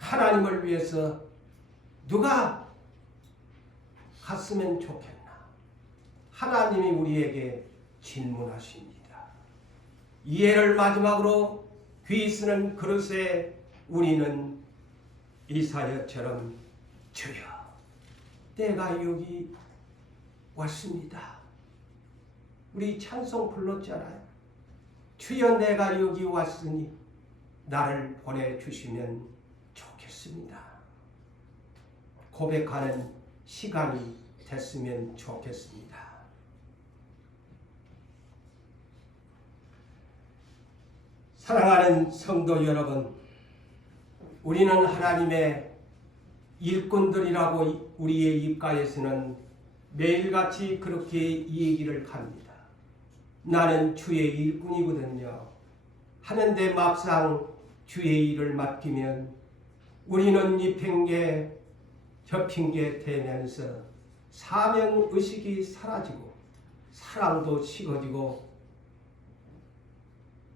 하나님을 위해서 누가 갔으면 좋겠나? 하나님이 우리에게 질문하십니다. 이해를 마지막으로 귀 쓰는 그릇에 우리는 이사야처럼 주여 내가 여기 왔습니다. 우리 찬송 불렀잖아요. 주여 내가 여기 왔으니 나를 보내주시면 좋겠습니다. 고백하는 시간이 됐으면 좋겠습니다. 사랑하는 성도 여러분, 우리는 하나님의 일꾼들이라고 우리의 입가에서는 매일같이 그렇게 얘기를 합니다. 나는 주의 일꾼이거든요. 하는데 막상 주의 일을 맡기면 우리는 이 핑계 저 핑계 대면서 사명의식이 사라지고 사랑도 식어지고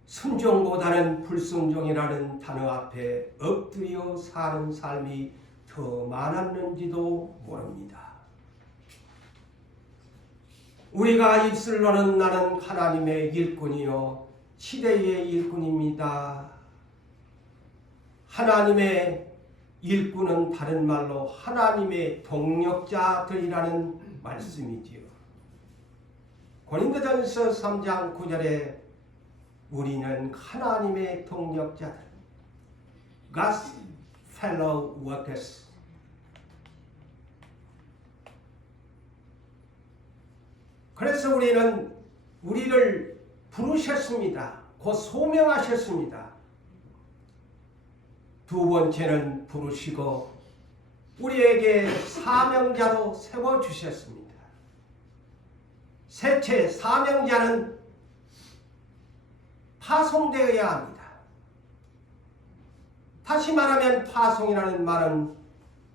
순종보다는 불순종이라는 단어 앞에 엎드려 사는 삶이 더 많았는지도 모릅니다. 우리가 입술로는 나는 하나님의 일꾼이요 시대의 일꾼입니다. 하나님의 일꾼은 다른 말로 하나님의 동력자들이라는 말씀이지요. 고린도전서 3장 9절에 우리는 하나님의 동력자들, God's fellow workers. 그래서 우리를 부르셨습니다. 곧 소명하셨습니다. 두 번째는 부르시고 우리에게 사명자로 세워주셨습니다. 셋째, 사명자는 파송되어야 합니다. 다시 말하면 파송이라는 말은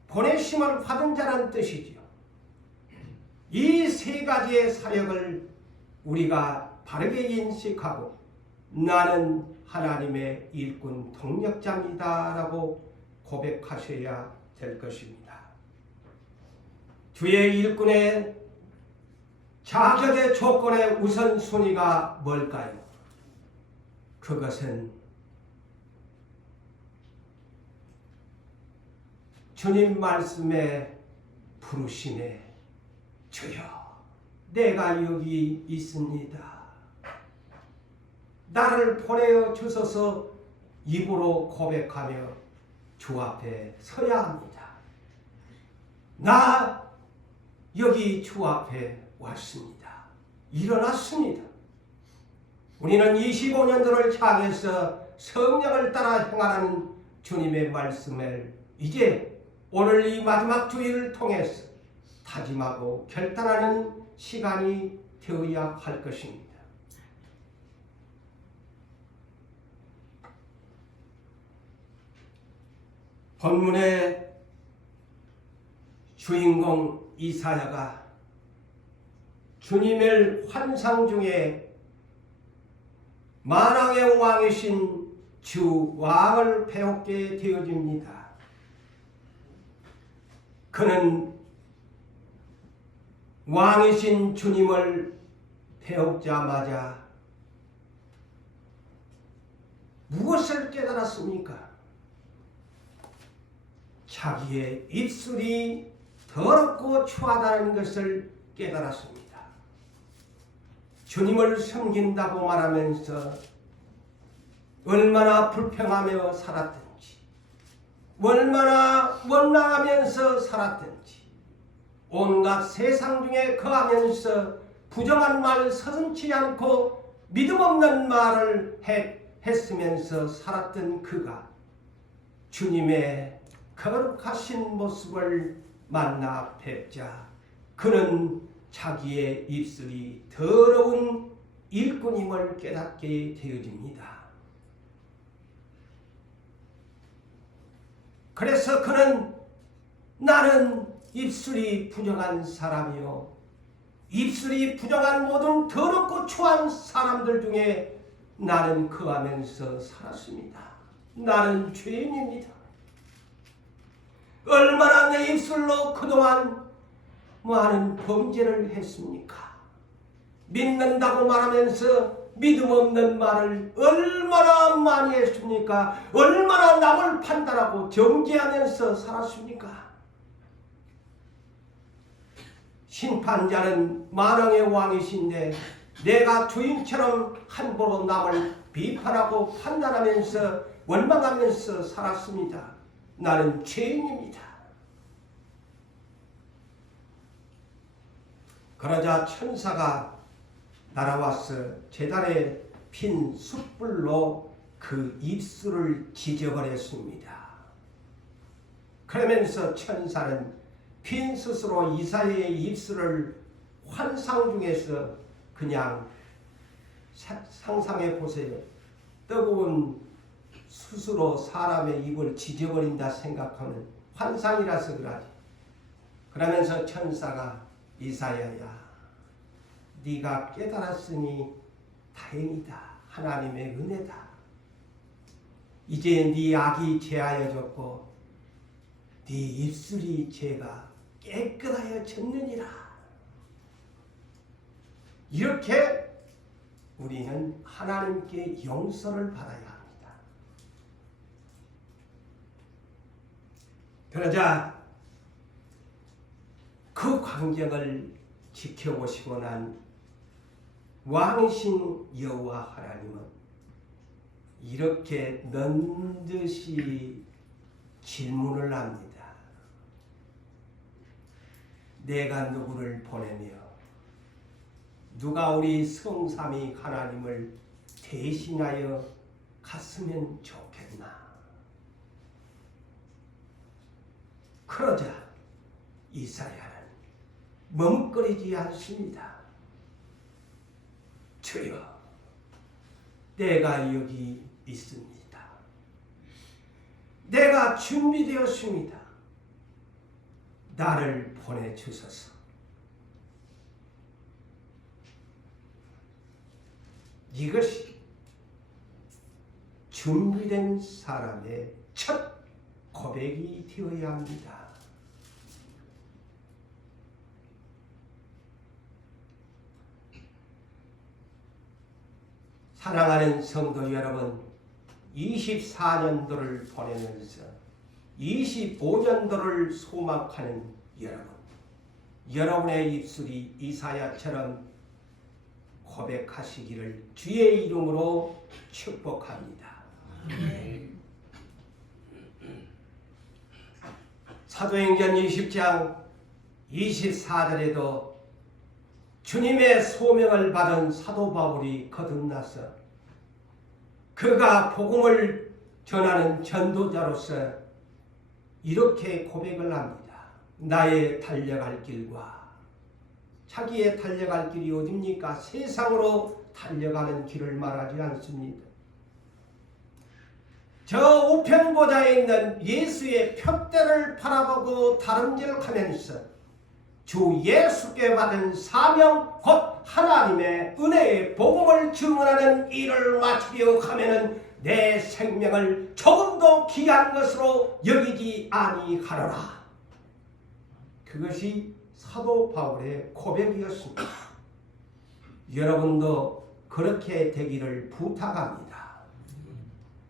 보내심을 받은 자라는 뜻이지요. 이 세 가지의 사역을 우리가 바르게 인식하고 나는 하나님의 일꾼 동력자입니다 라고 고백하셔야 될 것입니다. 주의 일꾼의 자격의 조건의 우선순위가 뭘까요? 그것은 주님 말씀에 부르심에 주여 내가 여기 있습니다. 나를 보내어 주소서 입으로 고백하며 주 앞에 서야 합니다. 나 여기 주 앞에 왔습니다. 일어났습니다. 우리는 25년도를 향해서 성령을 따라 행하라는 주님의 말씀을 이제 오늘 이 마지막 주일을 통해서 다짐하고 결단하는 시간이 되어야 할 것입니다. 본문의 주인공 이사야가 주님의 환상 중에 만왕의 왕이신 주 왕을 배우게 되어집니다. 그는 왕이신 주님을 배우자마자 무엇을 깨달았습니까? 자기의 입술이 더럽고 추하다는 것을 깨달았습니다. 주님을 섬긴다고 말하면서 얼마나 불평하며 살았든지, 얼마나 원망하면서 살았든지, 온갖 세상 중에 거하면서 부정한 말 서슴지 않고 믿음 없는 말을 했으면서 살았던 그가 주님의 거룩하신 모습을 만나 뵙자 그는 자기의 입술이 더러운 일꾼임을 깨닫게 되어집니다. 그래서 그는 나는 입술이 부정한 사람이요 입술이 부정한 모든 더럽고 추한 사람들 중에 나는 거하면서 살았습니다. 나는 죄인입니다. 얼마나 내 입술로 그동안 많은 범죄를 했습니까? 믿는다고 말하면서 믿음 없는 말을 얼마나 많이 했습니까? 얼마나 남을 판단하고 정죄하면서 살았습니까? 심판자는 만왕의 왕이신데 내가 주인처럼 함부로 남을 비판하고 판단하면서 원망하면서 살았습니다. 나는 죄인입니다. 그러자 천사가 날아와서 제단에 핀 숯불로 그 입술을 지져버렸습니다. 그러면서 천사는 핀 숯으로 이사야의 입술을 환상 중에서 그냥 상상해 보세요. 뜨거운 숯으로 사람의 입을 지져버린다 생각하면 환상이라서 그러지. 그러면서 천사가 이사야야, 네가 깨달았으니 다행이다. 하나님의 은혜다. 이제 네 악이 제하여졌고 네 입술이 죄가 깨끗하여졌느니라. 이렇게 우리는 하나님께 용서를 받아야 합니다. 그러자 그 광경을 지켜보시고 난 왕이신 여호와 하나님은 이렇게 넌듯이 질문을 합니다. 내가 누구를 보내며 누가 우리 성삼위 하나님을 대신하여 갔으면 좋겠나? 그러자 이사야는 멈거리지 않습니다. 주여, 내가 여기 있습니다. 내가 준비되었습니다. 나를 보내주소서. 이것이 준비된 사람의 첫 고백이 되어야 합니다. 사랑하는 성도 여러분, 24년도를 보내면서 25년도를 소망하는 여러분, 여러분의 입술이 이사야처럼 고백하시기를 주의 이름으로 축복합니다. 사도행전 20장 24절에도 주님의 소명을 받은 사도 바울이 거듭나서 그가 복음을 전하는 전도자로서 이렇게 고백을 합니다. 나의 달려갈 길과 자기의 달려갈 길이 어딥니까? 세상으로 달려가는 길을 말하지 않습니다. 저 우편보좌에 있는 예수의 표대를 바라보고 다름질하면서 주 예수께 받은 사명 곧 하나님의 은혜의 복음을 증언하는 일을 마치려 하면은 내 생명을 조금도 귀한 것으로 여기지 아니하노라. 그것이 사도 바울의 고백이었습니다. 여러분도 그렇게 되기를 부탁합니다.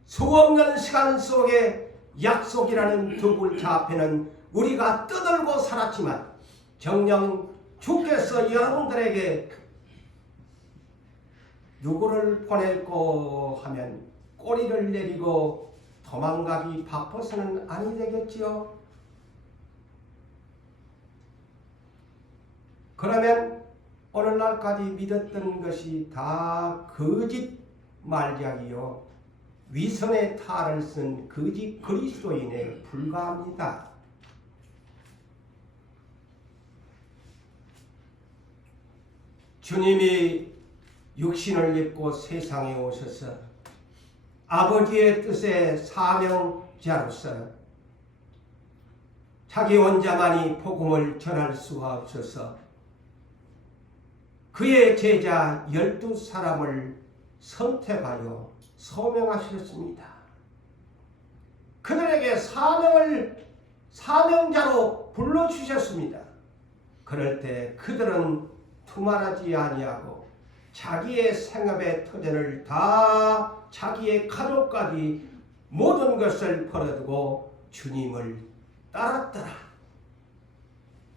수없는 시간 속에 약속이라는 두 글자 앞에는 우리가 떠들고 살았지만 정녕 주께서 여러분들에게 누구를 보낼고 하면 꼬리를 내리고 도망가기 바빠서는 아니 되겠지요. 그러면 오늘날까지 믿었던 것이 다 거짓 말약이요 위선의 탈을 쓴 거짓 그리스도인에 불과합니다. 주님이 육신을 입고 세상에 오셔서 아버지의 뜻의 사명자로서 자기 혼자만이 복음을 전할 수가 없어서 그의 제자 12사람을 선택하여 소명하셨습니다. 그들에게 사명을 사명자로 불러주셨습니다. 그럴 때 그들은 두말하지 아니하고 자기의 생업의 터전을 다 자기의 가족까지 모든 것을 버려두고 주님을 따랐더라.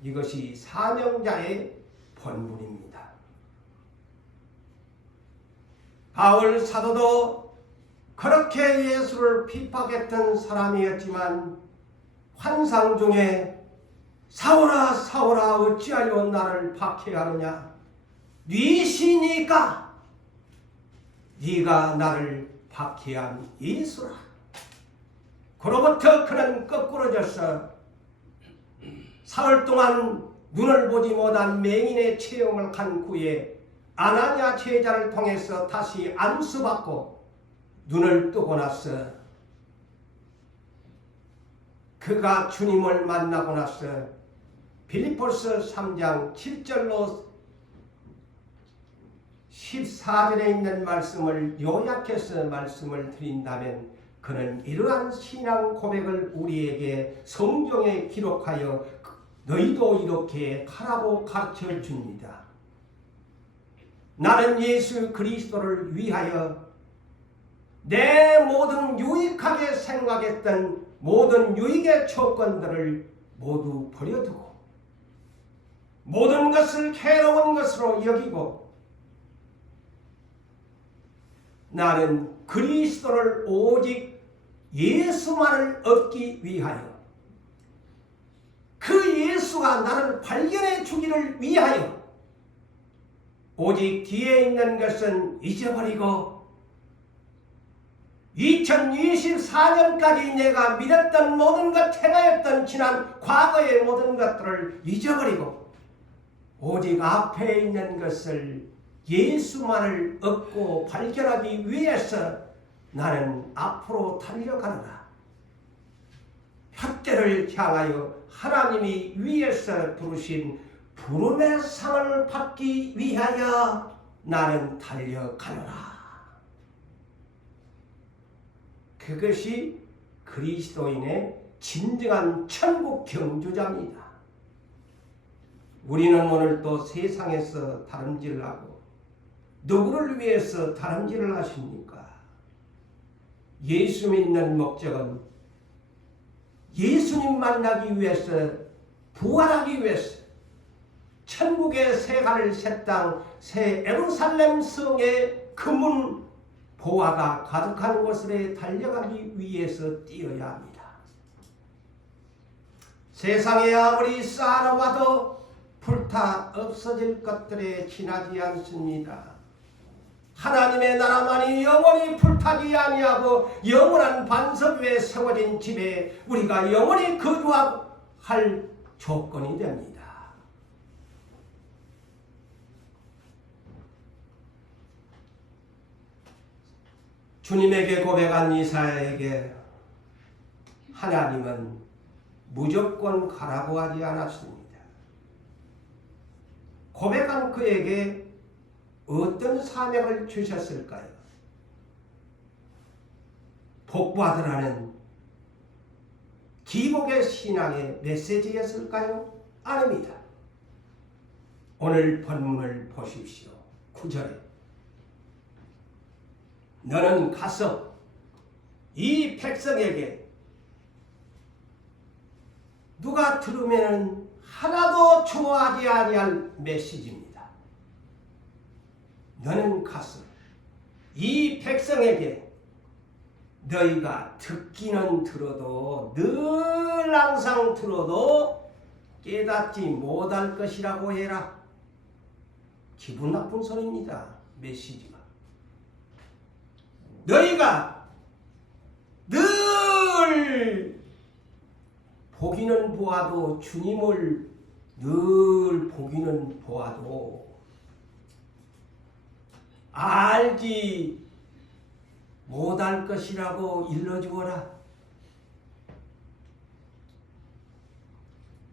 이것이 사명자의 본분입니다. 바울 사도도 그렇게 예수를 핍박했던 사람이었지만 환상 중에 사울아 사울아 어찌하여 나를 박해하느냐? 네 시니까 네가 나를 박해한 예수라. 그로부터 그는 거꾸러져서 사흘 동안 눈을 보지 못한 맹인의 체험을 한 후에 아나니아 제자를 통해서 다시 안수받고 눈을 뜨고 나서 그가 주님을 만나고 나서 빌립보서 3장 7절로 14절에 있는 말씀을 요약해서 말씀을 드린다면 그는 이러한 신앙 고백을 우리에게 성경에 기록하여 너희도 이렇게 하라고 가르쳐 줍니다. 나는 예수 그리스도를 위하여 내 모든 유익하게 생각했던 모든 유익의 조건들을 모두 버려두고 모든 것을 괴로운 것으로 여기고 나는 그리스도를 오직 예수만을 얻기 위하여 그 예수가 나를 발견해 주기를 위하여 오직 뒤에 있는 것은 잊어버리고 2024년까지 내가 믿었던 모든 것, 행하였던 지난 과거의 모든 것들을 잊어버리고 오직 앞에 있는 것을 예수만을 얻고 발견하기 위해서 나는 앞으로 달려가노라. 홧대를 향하여 하나님이 위에서 부르신 부름의 상을 받기 위하여 나는 달려가노라. 그것이 그리스도인의 진정한 천국 경주자입니다. 우리는 오늘 또 세상에서 다름질을 하고 누구를 위해서 다름질을 하십니까? 예수 믿는 목적은 예수님 만나기 위해서, 부활하기 위해서 천국의 새 하늘 새 땅 새 예루살렘 성의 금문 보화가 가득한 곳에 달려가기 위해서 뛰어야 합니다. 세상에 아무리 쌓아놓아도 불타 없어질 것들에 지나지 않습니다. 하나님의 나라만이 영원히 불타지 아니하고 영원한 반석 위에 세워진 집에 우리가 영원히 거주할 조건이 됩니다. 주님에게 고백한 이사야에게 하나님은 무조건 가라고 하지 않았습니다. 고백한 그에게 어떤 사명을 주셨을까요? 복받으라는 기복의 신앙의 메시지였을까요? 아닙니다. 오늘 본문을 보십시오. 9절에 너는 가서 이 백성에게 누가 들으면 하나도 좋아하지 아니할 메시지입니다. 너는 가서 이 백성에게 너희가 듣기는 들어도 늘 항상 들어도 깨닫지 못할 것이라고 해라. 기분 나쁜 소리입니다. 메시지가. 너희가 늘 보기는 보아도 주님을 늘 보기는 보아도 알지 못할 것이라고 일러주어라.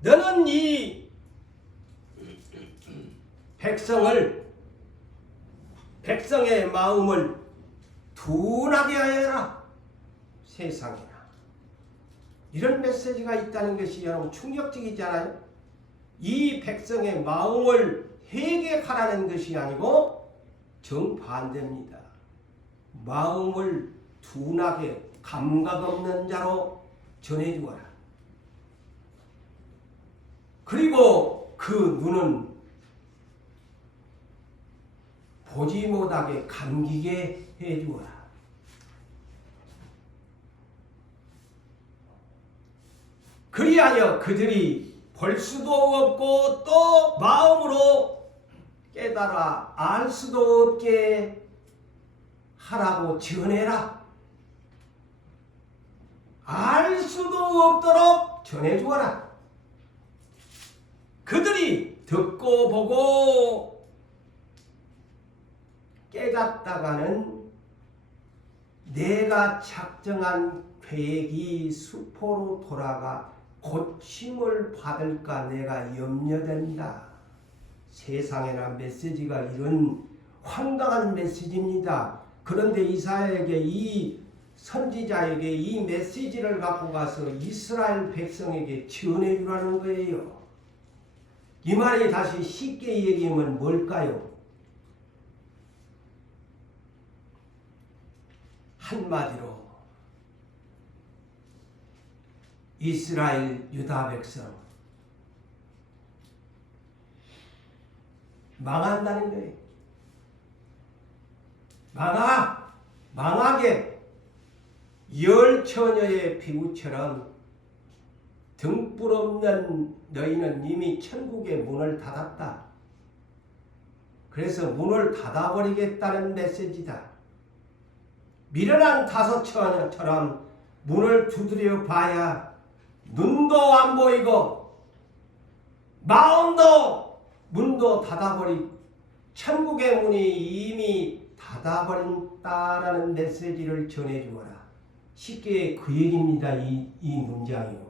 너는 이 백성의 마음을 둔하게 하여라. 세상이나 이런 메시지가 있다는 것이 여러분 충격적이잖아요. 이 백성의 마음을 회개하라는 것이 아니고 정반대입니다. 마음을 둔하게 감각 없는 자로 전해주어라. 그리고 그 눈은 보지 못하게 감기게 해주어라. 그리하여 그들이 볼 수도 없고 또 마음으로 깨달아 알 수도 없게 하라고 전해라. 알 수도 없도록 전해주어라. 그들이 듣고 보고 깨닫다가는 내가 작정한 계획이 수포로 돌아가 고침을 받을까 내가 염려된다. 세상에나 메시지가 이런 황당한 메시지입니다. 그런데 이사야에게 이 선지자에게 이 메시지를 갖고 가서 이스라엘 백성에게 전해주라는 거예요. 이 말이 다시 쉽게 얘기하면 뭘까요? 한마디로 이스라엘 유다 백성 망한다는 거예요. 망하게 열 처녀의 피부처럼 등불 없는 너희는 이미 천국의 문을 닫았다. 그래서 문을 닫아버리겠다는 메시지다. 미련한 다섯 처녀처럼 문을 두드려 봐야 눈도 안 보이고 마음도 문도 닫아버린 천국의 문이 이미 닫아버린다라는 메시지를 전해주어라. 쉽게 그 얘기입니다. 이 문장이요.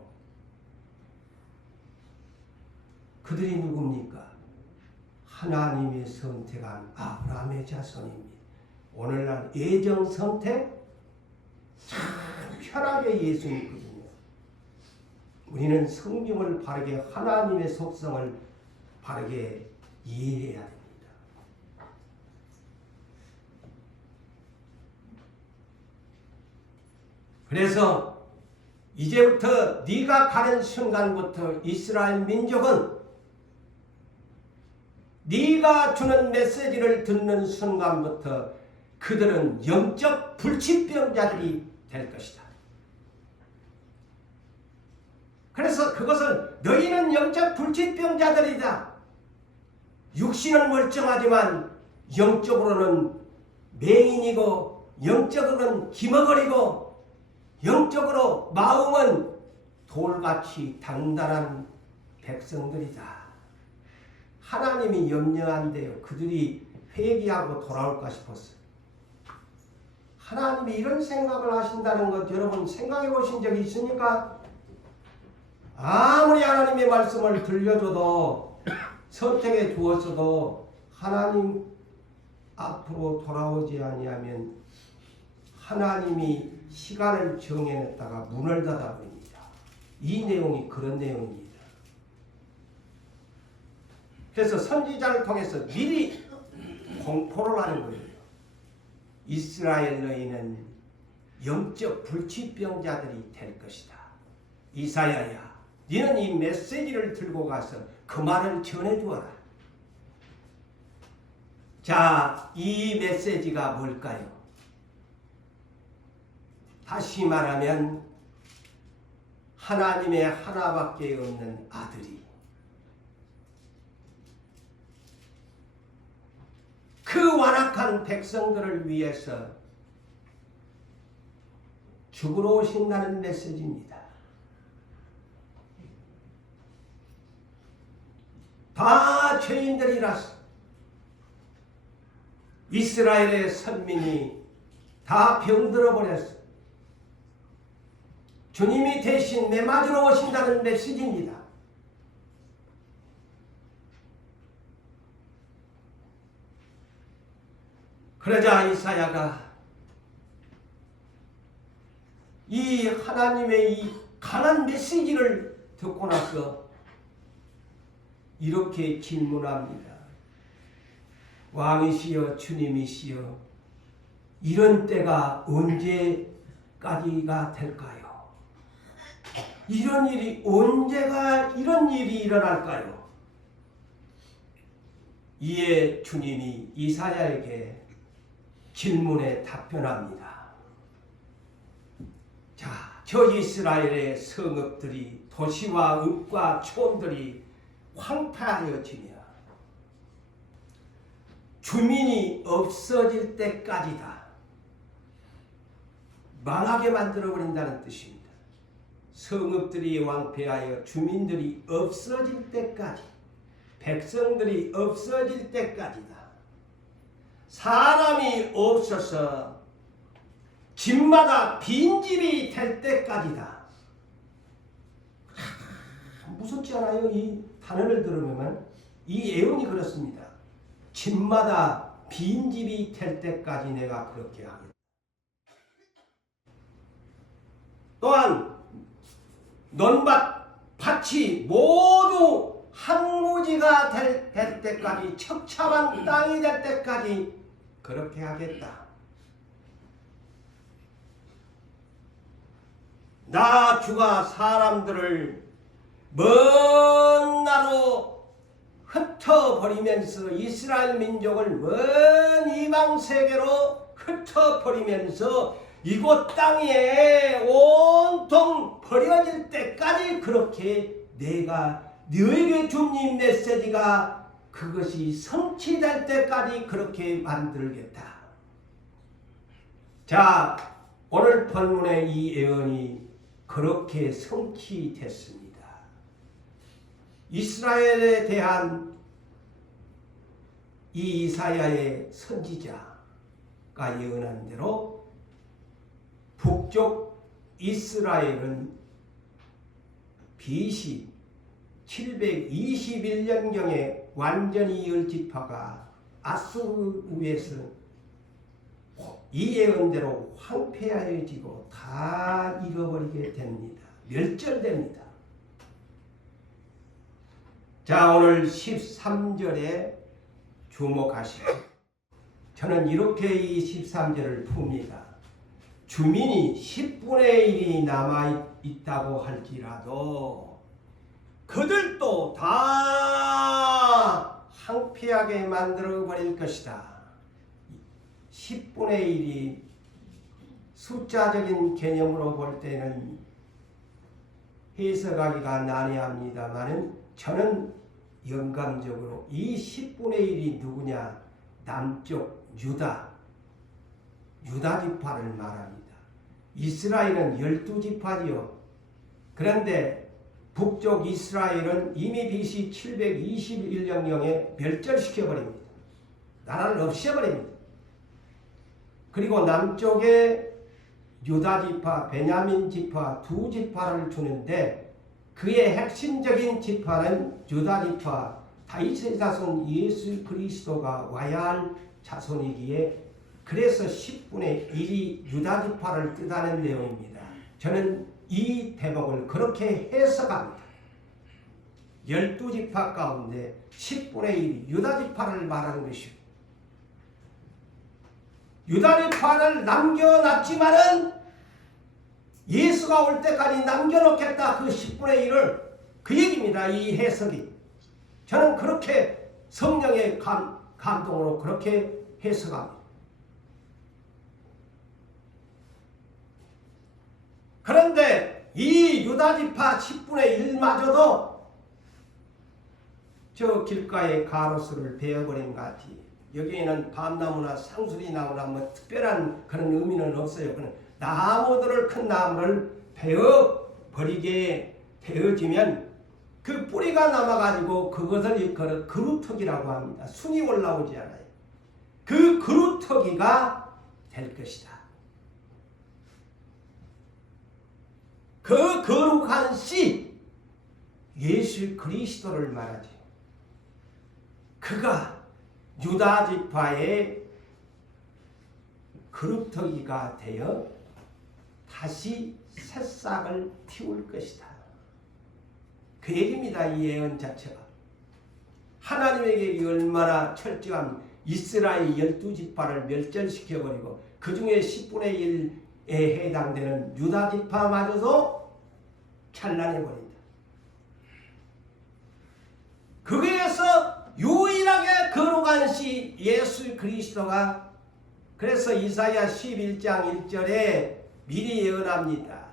그들이 누굽니까? 하나님의 선택한 아브라함의 자손입니다. 오늘날 애정 선택 참 편하게 예수 믿거든요. 우리는 성경을 바르게 하나님의 속성을 바르게 이해해야 됩니다. 그래서 이제부터 네가 가는 순간부터 이스라엘 민족은 네가 주는 메시지를 듣는 순간부터 그들은 영적 불치병자들이 될 것이다. 그래서 그것은 너희는 영적 불치병자들이다. 육신은 멀쩡하지만 영적으로는 맹인이고 영적으로는 기머거리고 영적으로 마음은 돌같이 단단한 백성들이다. 하나님이 염려한대요. 그들이 회개하고 돌아올까 싶었어요. 하나님이 이런 생각을 하신다는 것 여러분 생각해 보신 적이 있습니까? 아무리 하나님의 말씀을 들려줘도 선택해 주었어도 하나님 앞으로 돌아오지 아니하면 하나님이 시간을 정해냈다가 문을 닫아버립니다. 이 내용이 그런 내용입니다. 그래서 선지자를 통해서 미리 공포를 하는 거예요. 이스라엘 너희는 영적 불치병자들이 될 것이다. 이사야야, 너는 이 메시지를 들고 가서 그 말을 전해주어라. 자, 이 메시지가 뭘까요? 다시 말하면 하나님의 하나밖에 없는 아들이 그 완악한 백성들을 위해서 죽으러 오신다는 메시지입니다. 다 죄인들이라서 이스라엘의 선민이 다 병들어 버렸어. 주님이 대신 내 맞으러 오신다는 메시지입니다. 그러자 이사야가 이 하나님의 이 강한 메시지를 듣고 나서 이렇게 질문합니다. 왕이시여 주님이시여, 이런 때가 언제까지가 될까요? 이런 일이 언제가 이런 일이 일어날까요? 이에 주님이 이사야에게 질문에 답변합니다. 자, 저 이스라엘의 성읍들이, 도시와 읍과 촌들이 황폐하여지며 주민이 없어질 때까지다. 망하게 만들어버린다는 뜻입니다. 성읍들이 황폐하여 주민들이 없어질 때까지, 백성들이 없어질 때까지다. 사람이 없어서 집마다 빈집이 될 때까지다. 무섭지 않아요? 이 단어를 들으면 이 예언이 그렇습니다. 집마다 빈집이 될 때까지 내가 그렇게 하겠다. 또한 논밭, 밭이 모두 한무지가 될 때까지, 척참한 땅이 될 때까지 그렇게 하겠다. 나 주가 사람들을 먼 나로 흩어버리면서, 이스라엘 민족을 먼 이방 세계로 흩어버리면서 이곳 땅에 온통 버려질 때까지 그렇게 내가 너에게 준 이 메시지가 그것이 성취될 때까지 그렇게 만들겠다. 자, 오늘 본문의 이 예언이 그렇게 성취됐습니다. 이스라엘에 대한 이 이사야의 선지자가 예언한 대로 북쪽 이스라엘은 BC 721년경에 완전히 10지파가 아수르에서 이 예언대로 황폐하여지고 다 잃어버리게 됩니다. 멸절됩니다. 자, 오늘 13절에 주목하시고, 저는 이렇게 이 13절을 풉니다. 주민이 10분의 1이 남아있다고 할지라도 그들도 다 황폐하게 만들어버릴 것이다. 10분의 1이 숫자적인 개념으로 볼 때는 해석하기가 난해합니다만 저는 영감적으로 이 10분의 1이 누구냐? 남쪽 유다 지파를 말합니다. 이스라엘은 12지파지요. 그런데 북쪽 이스라엘은 이미 BC 721년경에 멸절시켜버립니다. 나라를 없애버립니다. 그리고 남쪽에 유다지파, 베냐민 지파 두 지파를 주는데 그의 핵심적인 지파는 유다지파, 다윗의 자손 예수 그리스도가 와야 할 자손이기에 그래서 10분의 1이 유다지파를 뜻하는 내용입니다. 저는 이 대목을 그렇게 해석합니다. 12지파 가운데 10분의 1이 유다지파를 말하는 것이고, 유다지파를 남겨놨지만은 예수가 올 때까지 남겨놓겠다. 그 10분의 1을 그 얘기입니다. 이 해석이. 저는 그렇게 성령의 감동으로 그렇게 해석합니다. 그런데 이 유다지파 10분의 1마저도 저 길가에 가로수를 베어버린 것 같이, 여기에는 밤나무나 상수리 나무나 뭐 특별한 그런 의미는 없어요. 그런 나무들을, 큰 나무를 베어버리게 되어지면 그 뿌리가 남아가지고 그것을 일컬어 그루터기라고 합니다. 순이 올라오지 않아요. 그 그루터기가 될 것이다. 그 거룩한 씨, 예수 그리스도를 말하죠. 그가 유다지파의 그루터기가 되어 다시 새싹을 틔울 것이다. 그 얘기입니다. 이 예언 자체가. 하나님에게 얼마나 철저한 이스라엘 12지파를 멸절시켜버리고 그 중에 10분의 1에 해당되는 유다지파마저도 찬란해버린다. 거기에서 유일하게 거룩한 시 예수 그리스도가 그래서 이사야 11장 1절에 미리 예언합니다.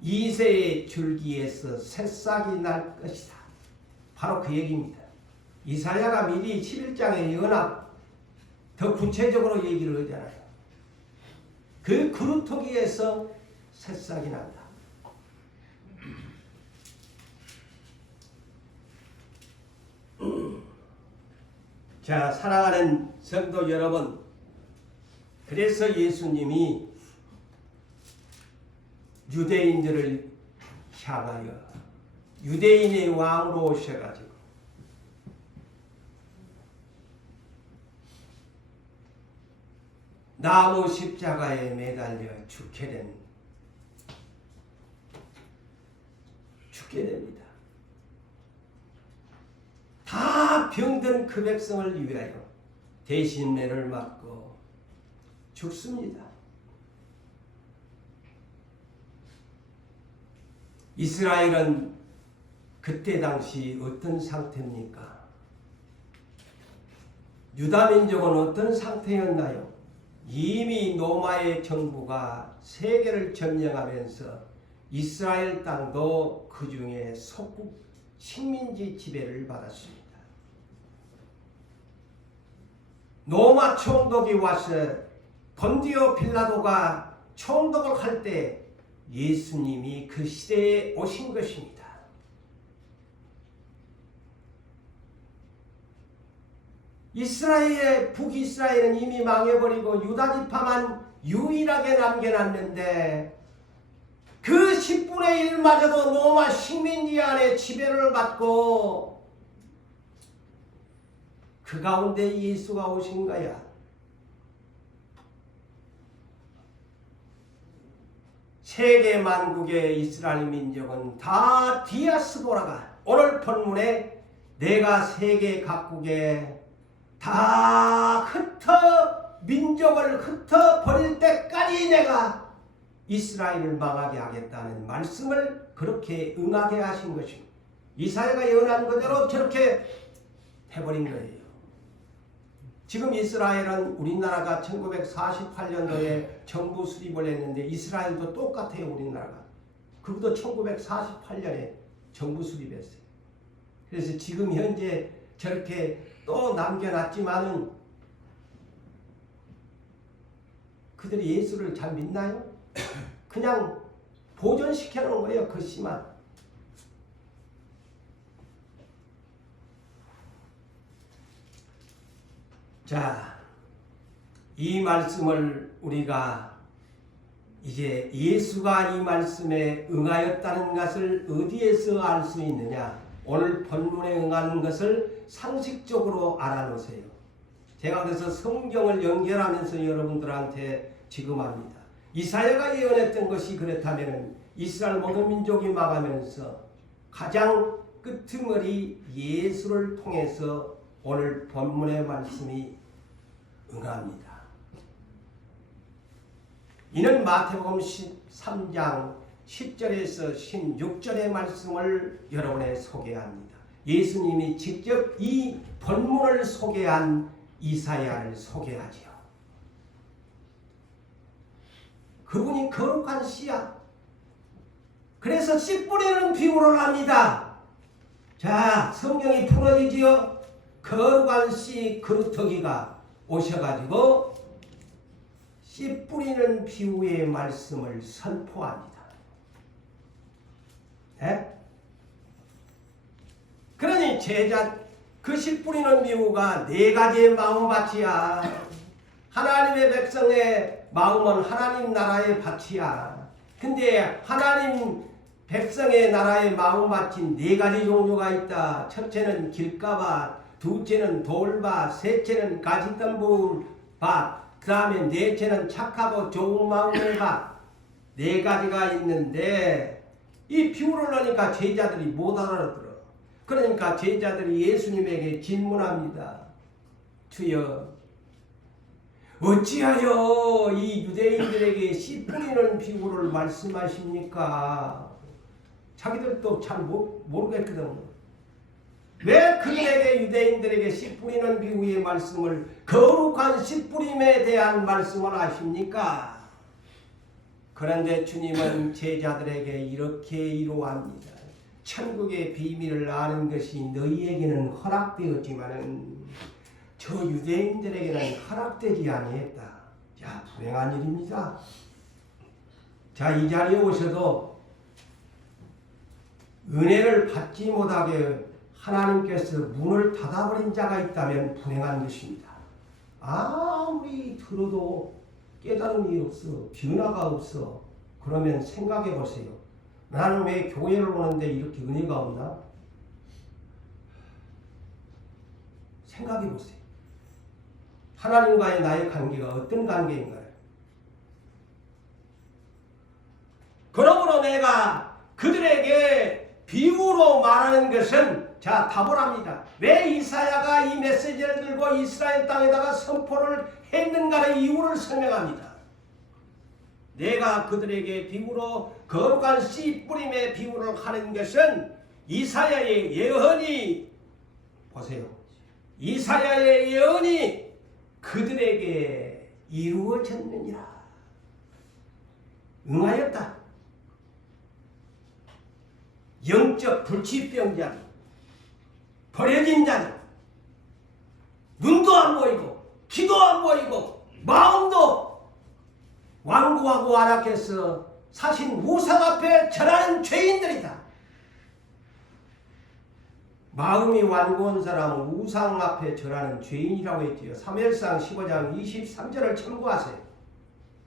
이새의 줄기에서 새싹이 날 것이다. 바로 그 얘기입니다. 이사야가 미리 11장에 예언하고 더 구체적으로 얘기를 하잖아요. 그 그루터기에서 새싹이 난다. 자, 사랑하는 성도 여러분, 그래서 예수님이 유대인들을 향하여 유대인의 왕으로 오셔가지고 나무 십자가에 매달려 죽게 됩니다. 다 병든 그 백성을 위하여 대신 매를 맞고 죽습니다. 이스라엘은 그때 당시 어떤 상태입니까? 유다민족은 어떤 상태였나요? 이미 로마의 정부가 세계를 점령하면서 이스라엘 땅도 그 중에 속국 식민지 지배를 받았습니다. 로마 총독이 와서 본디오 빌라도가 총독을 할 때 예수님이 그 시대에 오신 것입니다. 북이스라엘은 이미 망해버리고 유다지파만 유일하게 남겨놨는데 그 10분의 1마저도 로마 식민지 안에 지배를 받고 그 가운데 예수가 오신 거야. 세계 만국의 이스라엘 민족은 다 디아스포라가 오늘 본문에 내가 세계 각국에 다 민족을 흩어버릴 때까지 내가 이스라엘을 망하게 하겠다는 말씀을 그렇게 응하게 하신 것입니다. 이사야가 예언한 그대로 저렇게 해버린 거예요. 지금 이스라엘은 우리나라가 1948년도에 정부 수립을 했는데 이스라엘도 똑같아요. 우리나라가. 그것도 1948년에 정부 수립했어요. 그래서 지금 현재 저렇게 또 남겨놨지만은 그들이 예수를 잘 믿나요? 그냥 보존시켜 놓은 거예요. 그 씨만. 자, 이 말씀을 우리가 이제 예수가 이 말씀에 응하였다는 것을 어디에서 알 수 있느냐? 오늘 본문에 응하는 것을 상식적으로 알아놓으세요. 제가 그래서 성경을 연결하면서 여러분들한테 지금 합니다. 이사야가 예언했던 것이 그렇다면 이스라엘 모든 민족이 망하면서 가장 끄트머리 예수를 통해서 오늘 본문의 말씀이 응합니다. 이는 마태복음 13장 10절에서 16절의 말씀을 여러분에 소개합니다. 예수님이 직접 이 본문을 소개한 이사야를 소개하지요. 그분이 거룩한 씨야. 그래서 씨 뿌리는 비유를 합니다. 자, 성경이 풀어지지요. 거룩한 씨 그루터기가 오셔가지고 씨 뿌리는 비유의 말씀을 선포합니다. 네? 그러니 제자 그 씨 뿌리는 비유가 네 가지의 마음밭이야. 하나님의 백성의 마음은 하나님 나라의 밭이야. 근데 하나님 백성의 나라의 마음밭인 네 가지 종류가 있다. 첫째는 길가밭, 둘째는 돌밭, 셋째는 가지던불밭, 그 다음에 넷째는 착하고 좋은 마음을 봐. 네 가지가 있는데 이 비유를 하니까 제자들이 못 알아들어. 그러니까 제자들이 예수님에게 질문합니다. 주여, 어찌하여 이 유대인들에게 씨 뿌리는 비유를 말씀하십니까? 자기들도 잘 모르겠거든. 왜 그들에게 유대인들에게 씨 뿌리는 비유의 말씀을 거룩한 씨 뿌림에 대한 말씀을 하십니까? 그런데 주님은 제자들에게 이렇게 이루합니다. 천국의 비밀을 아는 것이 너희에게는 허락되었지만은 저 유대인들에게는 허락되지 아니했다. 자, 불행한 일입니다. 자, 이 자리에 오셔도 은혜를 받지 못하게 하나님께서 문을 닫아버린 자가 있다면 불행한 것입니다. 아무리 들어도 깨달음이 없어, 변화가 없어. 그러면 생각해 보세요. 나는 왜 교회를 오는데 이렇게 은혜가 없나? 생각해 보세요. 하나님과의 나의 관계가 어떤 관계인가요? 그러므로 내가 그들에게 비유로 말하는 것은 자, 답을 합니다. 왜 이사야가 이 메시지를 들고 이스라엘 땅에다가 선포를 했는가의 이유를 설명합니다. 내가 그들에게 비유로 거룩한 씨 뿌림의 비유를 하는 것은 이사야의 예언이 보세요. 이사야의 예언이 그들에게 이루어졌느니라. 응하였다. 영적 불치병자, 버려진 자는 눈도 안 보이고 귀도 안 보이고 마음도 완고하고 안악해서 사신 우상 앞에 절하는 죄인들이다. 마음이 완고한 사람은 우상 앞에 절하는 죄인이라고 했지요. 사무엘상 15장 23절을 참고하세요.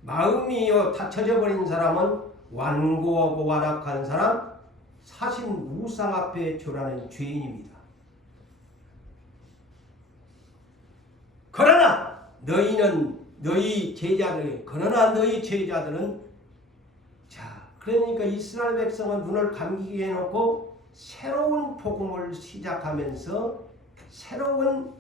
마음이 닫혀져 버린 사람은 완고하고 완악한 사람, 사신 우상 앞에 절하는 죄인입니다. 그러나 너희 제자들은 자, 그러니까 이스라엘 백성은 눈을 감기게 해놓고 새로운 복음을 시작하면서 새로운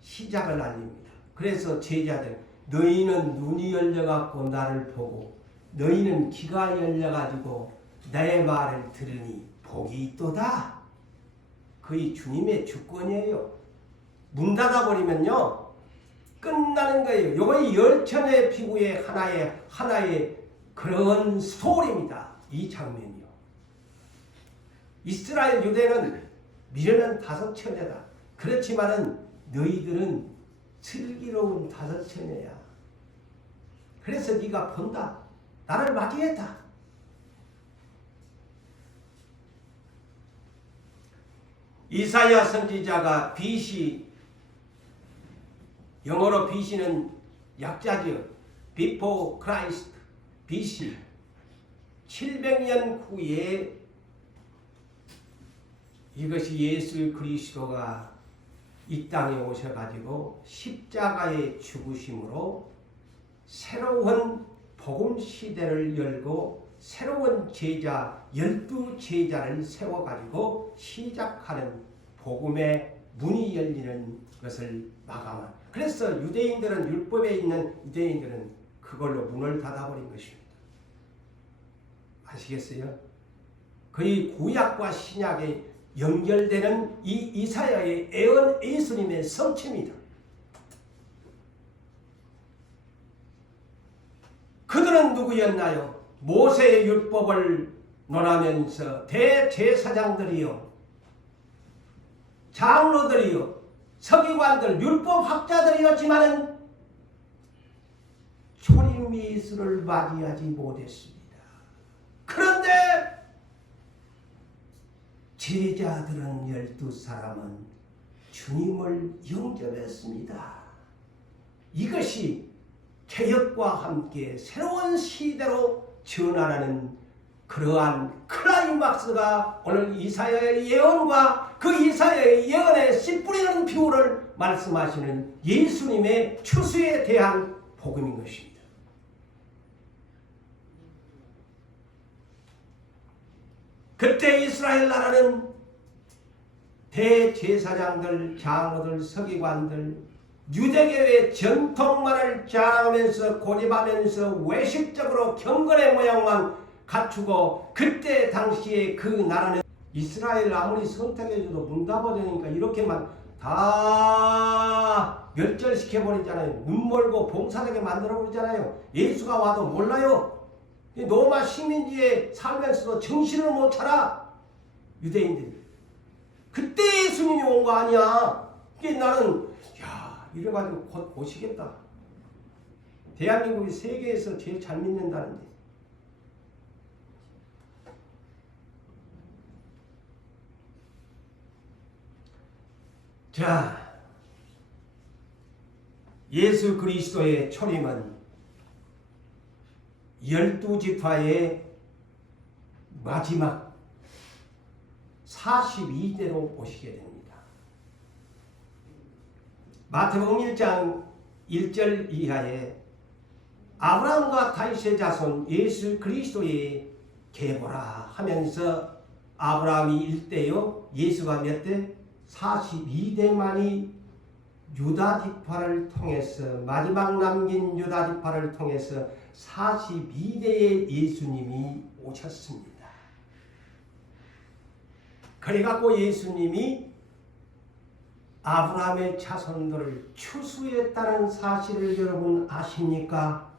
시작을 알립니다. 그래서 제자들, 너희는 눈이 열려갖고 나를 보고 너희는 귀가 열려가지고 내 말을 들으니 복이 있도다. 그게 주님의 주권이에요. 문 닫아버리면요 끝나는 거예요. 이건 열천의 피부의 하나의 그런 스토리입니다. 이 장면이요. 이스라엘 유대는 미련한 다섯 처녀다. 그렇지만은 너희들은 슬기로운 다섯 처녀야. 그래서 네가 본다. 나를 맞이했다. 이사야 선지자가 BC, 영어로 BC는 약자지요. Before Christ, BC 700년 후에 이것이 예수 그리스도가 이 땅에 오셔가지고 십자가의 죽으심으로 새로운 복음 시대를 열고 새로운 제자 12제자를 세워가지고 시작하는 복음의 문이 열리는 것을 마감한. 그래서 유대인들은 율법에 있는 유대인들은 그걸로 문을 닫아버린 것입니다. 아시겠어요? 거의 구약과 신약에 연결되는 이 이사야의 예언 예수님의 성취입니다. 그들은 누구였나요? 모세의 율법을 논하면서 대제사장들이요, 장로들이요, 서기관들, 율법학자들이었지만은 초림 예수를 맞이하지 못했습니다. 그런데 제자들은 12사람은 주님을 영접했습니다. 이것이 개혁과 함께 새로운 시대로 전환하는 그러한 클라이막스가 오늘 이사야의 예언과 그 이사야의 예언에 씨 뿌리는 비유를 말씀하시는 예수님의 추수에 대한 복음인 것입니다. 그때 이스라엘 나라는 대제사장들, 장로들, 서기관들, 유대교의 전통만을 자랑하면서 고집하면서 외식적으로 경건의 모양만 갖추고, 그때 당시에 그 나라는 이스라엘 아무리 선택해줘도 문 닫아버리니까 이렇게만 다 멸절시켜버리잖아요. 눈멀고 봉사되게 만들어버리잖아요. 예수가 와도 몰라요. 로마 식민지에 살면서도 정신을 못 차려 유대인들이. 그때 예수님이 온 거 아니야. 이게 나는 이래가지고 곧 오시겠다. 대한민국이 세계에서 제일 잘 믿는다는데. 자, 예수 그리스도의 초림은 12지파의 마지막 42대로 오시게 됩니다. 마태복음 1장 1절 이하에 아브라함과 다윗의 자손 예수 그리스도의 계보라 하면서 아브라함이 1대요, 예수가 몇 대? 42대만이 유다지파를 통해서, 마지막 남긴 유다지파를 통해서 42대의 예수님이 오셨습니다. 그래갖고 예수님이 아브라함의 자손들을 추수했다는 사실을 여러분 아십니까?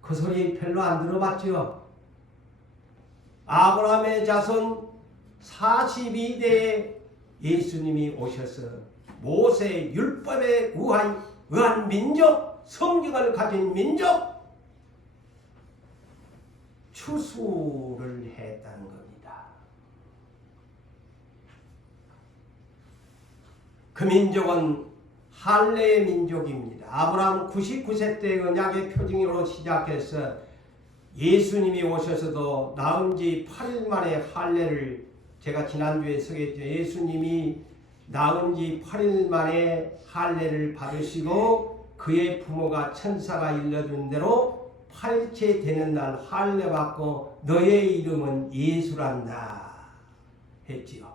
그 소리 별로 안 들어봤죠? 아브라함의 자손 42대에 예수님이 오셔서 모세 율법에 의한 민족, 성경을 가진 민족, 추수를 했다는 겁니다. 그 민족은 할례의 민족입니다. 아브라함 99세 때 언약의 표징으로 시작해서 예수님이 오셔서도 나은 지 8일 만에 할례를, 제가 지난주에 소개했죠. 예수님이 나은 지 8일 만에 할례를 받으시고 그의 부모가 천사가 일러준 대로 8일째 되는 날 할례 받고 너의 이름은 예수란다 했지요.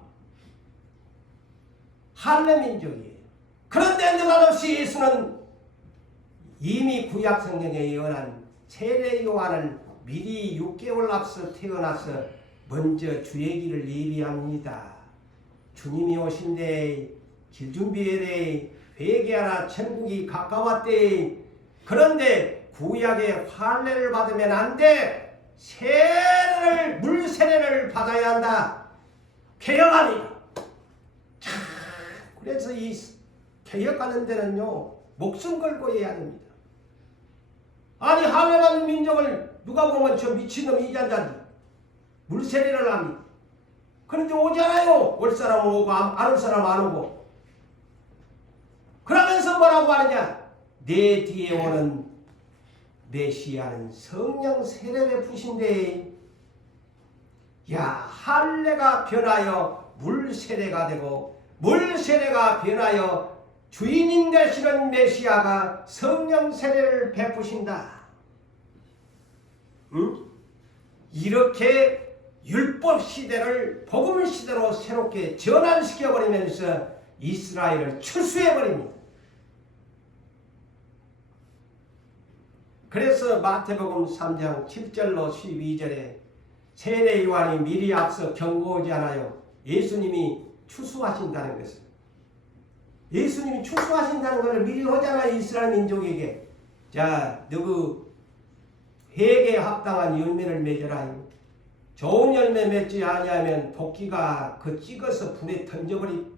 할례 민족이에요. 그런데 느닷없이 예수는 이미 구약 성경에 예언한 세례 요한을 미리 6개월 앞서 태어나서 먼저 주의 길을 예비합니다. 주님이 오신대, 길 준비해라, 회개하라, 천국이 가까웠대. 그런데 구약의 할례를 받으면 안 돼. 물 세례를 받아야 한다. 개혁하니. 그래서 이 개혁하는 데는요, 목숨 걸고 해야 됩니다. 아니, 할례 받은 민족을 누가 보면 저 미친놈 이잔잔지 물 세례를 합니다. 그런데 오잖아요. 올 사람은 오고 안 올 사람은 안 오고. 그러면서 뭐라고 하느냐? 내 뒤에 오는 메시아는 성령 세례를 베푸신데, 야, 할례가 변하여 물 세례가 되고 물 세례가 변하여 주인인 되시는 메시아가 성령 세례를 베푸신다. 응? 이렇게 율법 시대를 복음 시대로 새롭게 전환시켜버리면서 이스라엘을 추수해버립니다. 그래서 마태복음 3장 7절로 12절에 세례 요한이 미리 앞서 경고하지 않아요. 예수님이 추수하신다는 것을. 예수님이 추수하신다는 것을 미리 하잖아요. 이스라엘 민족에게. 자, 너그 회개에 합당한 열매를 맺어라. 좋은 열매 맺지 아니하면 도끼가 그 찍어서 불에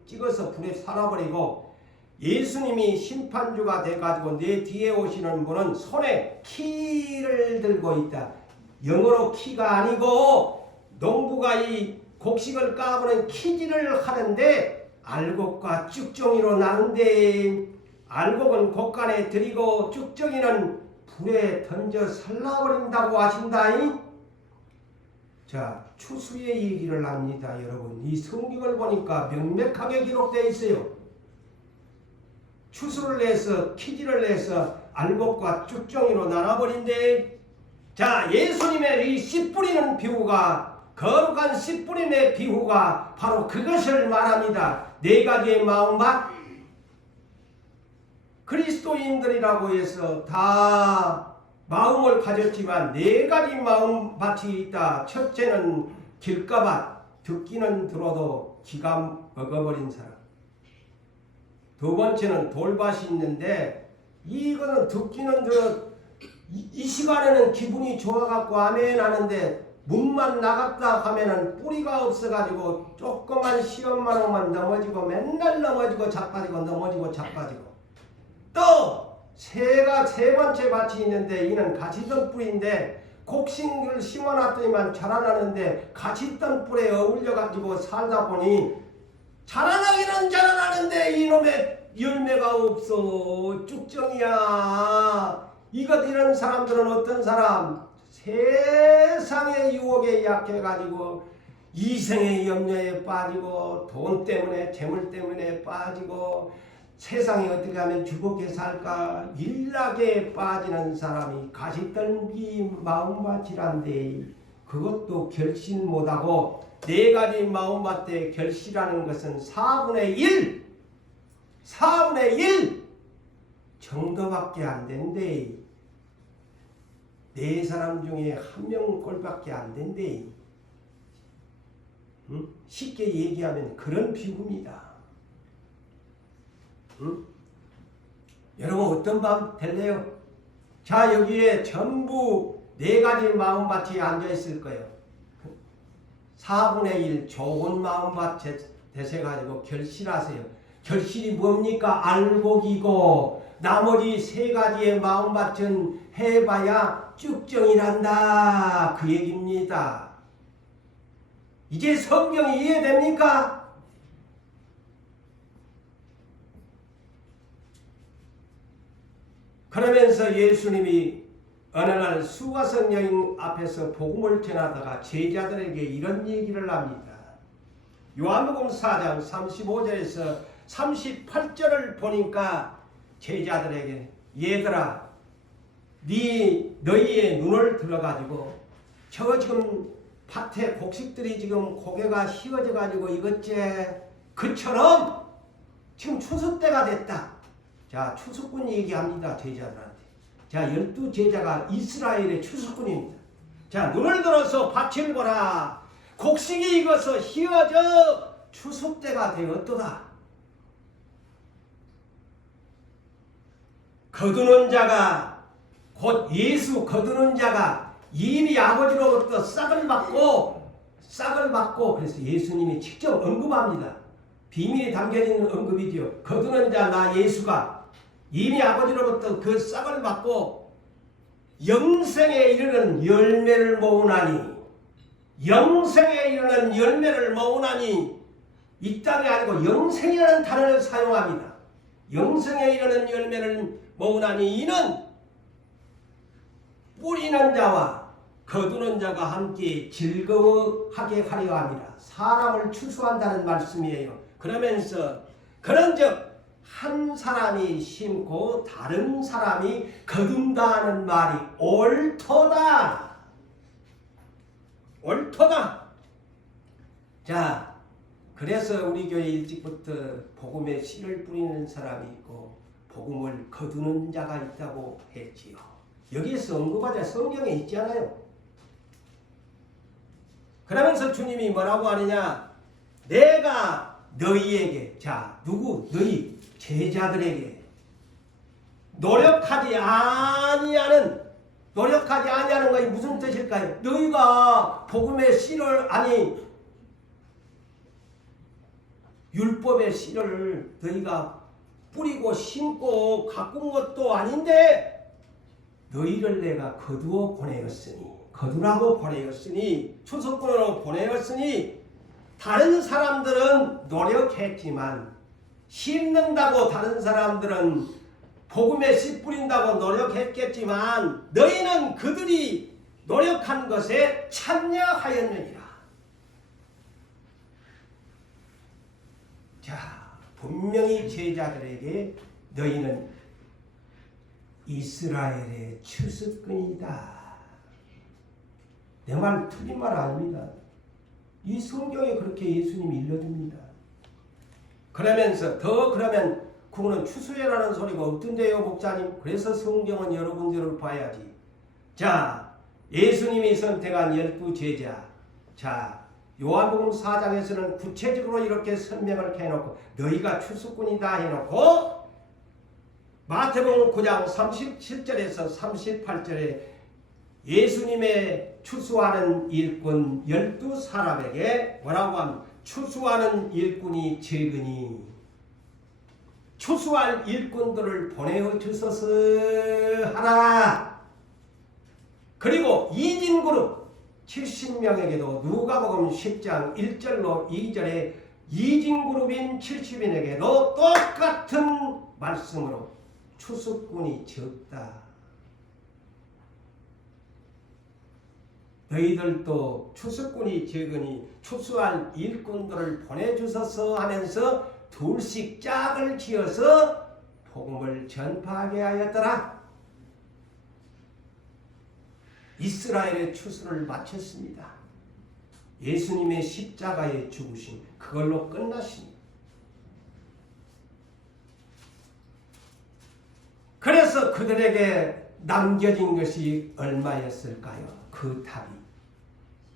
찍어서 불에 살아버리고, 예수님이 심판주가 돼가지고 내 뒤에 오시는 분은 손에 키를 들고 있다. 영어로 키가 아니고 농부가 이 곡식을 까보는 키질을 하는데 알곡과 쭉정이로 나는데, 알곡은 곡간에 들이고 쭉정이는 불에 던져 살라버린다고 하신다이. 자, 추수의 얘기를 합니다, 여러분. 이 성경을 보니까 명백하게 기록되어 있어요. 추수를 내서 키지를 내서 알곡과 쭉정이로 나눠버린대. 자, 예수님의 이 씨 뿌리는 비유가, 거룩한 씨 뿌림의 비유가 바로 그것을 말합니다. 네 가지의 마음밭. 그리스도인들이라고 해서 다 마음을 가졌지만 네 가지 마음밭이 있다. 첫째는 길가밭, 듣기는 들어도 기가 먹어버린 사람. 두 번째는 돌밭이 있는데 이거는 듣기는 들어 이 시간에는 기분이 좋아갖고 아멘 하는데 문만 나갔다 하면은 뿌리가 없어가지고 조그만 시험만 오면 넘어지고 맨날 넘어지고 자빠지고 넘어지고 자빠지고. 또 세 번째 밭이 있는데 이는 같이 있던 뿌리인데 곡식을 심어놨더니만 자라나는데 같이 있던 뿔에 어울려가지고 살다 보니 자라나기는 자라나는데 이놈의 열매가 없어. 쭉정이야. 이런 사람들은 어떤 사람? 세상의 유혹에 약해가지고 이생의 염려에 빠지고 돈 때문에 재물 때문에 빠지고 세상에 어떻게 하면 주복해 살까 일락에 빠지는 사람이 가시떨기 마음밭이란데 그것도 결신 못하고 네 가지 마음밭에 결실하는 것은 4분의 1 정도밖에 안 된대. 네 사람 중에 한 명 꼴밖에 안 된대. 응? 쉽게 얘기하면 그런 비유입니다. 응? 여러분 어떤 마음 될래요? 자, 여기에 전부 네 가지 마음밭이 앉아 있을 거예요. 4분의 1 좋은 마음밭 되셔가지고 결실하세요. 결실이 뭡니까? 알곡이고 나머지 세 가지의 마음밭은 해봐야 쭉정이란다. 그 얘기입니다. 이제 성경이 이해됩니까? 그러면서 예수님이 어느 날 수가성 여인 앞에서 복음을 전하다가 제자들에게 이런 얘기를 합니다. 요한복음 4장 35절에서 38절을 보니까 제자들에게 얘들아 너희의 눈을 들어가지고 저 지금 밭에 곡식들이 지금 고개가 휘어져 가지고 이것째 그처럼 지금 추수 때가 됐다. 자, 추수꾼 얘기합니다. 제자들한테. 자, 12제자가 이스라엘의 추수꾼입니다. 자, 눈을 들어서 밭을 보라. 곡식이 익어서 휘어져 추수 때가 되었도다. 거두는 자가 곧 예수 거두는 자가 이미 아버지로부터 싹을 받고 그래서 예수님이 직접 언급합니다. 비밀이 담겨있는 언급이죠. 거두는 자 나 예수가 이미 아버지로부터 그 싹을 받고 영생에 이르는 열매를 모으나니 이 땅이 아니고 영생이라는 단어를 사용합니다. 영생에 이르는 열매를 모으나니 이는 뿌리는 자와 거두는 자가 함께 즐거워하게 하려 합니다. 사람을 추수한다는 말씀이에요. 그러면서 그런즉 한 사람이 심고 다른 사람이 거둔다는 말이 옳도다. 자, 그래서 우리 교회 일찍부터 복음에 씨를 뿌리는 사람이 있고 복음을 거두는 자가 있다고 했지요. 여기에서 언급하자 성경에 있잖아요. 그러면서 주님이 뭐라고 하느냐? 내가 너희에게, 자, 누구? 너희 제자들에게 노력하지 아니하는 것이 무슨 뜻일까요? 너희가 복음의 씨를 율법의 씨를 너희가 뿌리고 심고 가꾼 것도 아닌데 너희를 내가 거두라고 보내었으니 추수꾼으로 보내었으니 다른 사람들은 노력했지만 심는다고 다른 사람들은 복음에 씨 뿌린다고 노력했겠지만 너희는 그들이 노력한 것에 참여하였느니라. 자, 분명히 제자들에게 너희는 이스라엘의 추수꾼이다. 내 말 틀린 말 아닙니다. 이 성경에 그렇게 예수님이 일러줍니다. 그러면서 그러면 그거는 추수해라는 소리가 없던데요, 목사님? 그래서 성경은 여러 군데를 봐야지. 자, 예수님이 선택한 12제자. 자, 요한복음 4장에서는 구체적으로 이렇게 설명을 해놓고 너희가 추수꾼이다 해놓고 마태복음 9장 37절에서 38절에 예수님의 추수하는 일꾼 12사람에게 뭐라고 하면 추수하는 일꾼이 적으니 추수할 일꾼들을 보내어 주소서 하라. 그리고 이진그룹 70명에게도 누가복음 10장 1절로 2절에 이진그룹인 70인에게도 똑같은 말씀으로 추수꾼이 적다. 너희들도 추수꾼이 적으니 추수할 일꾼들을 보내주소서 하면서 둘씩 짝을 지어서 복음을 전파하게 하였더라. 이스라엘의 추수를 마쳤습니다. 예수님의 십자가의 죽으심 그걸로 끝났습니다. 그래서 그들에게 남겨진 것이 얼마였을까요? 그 답이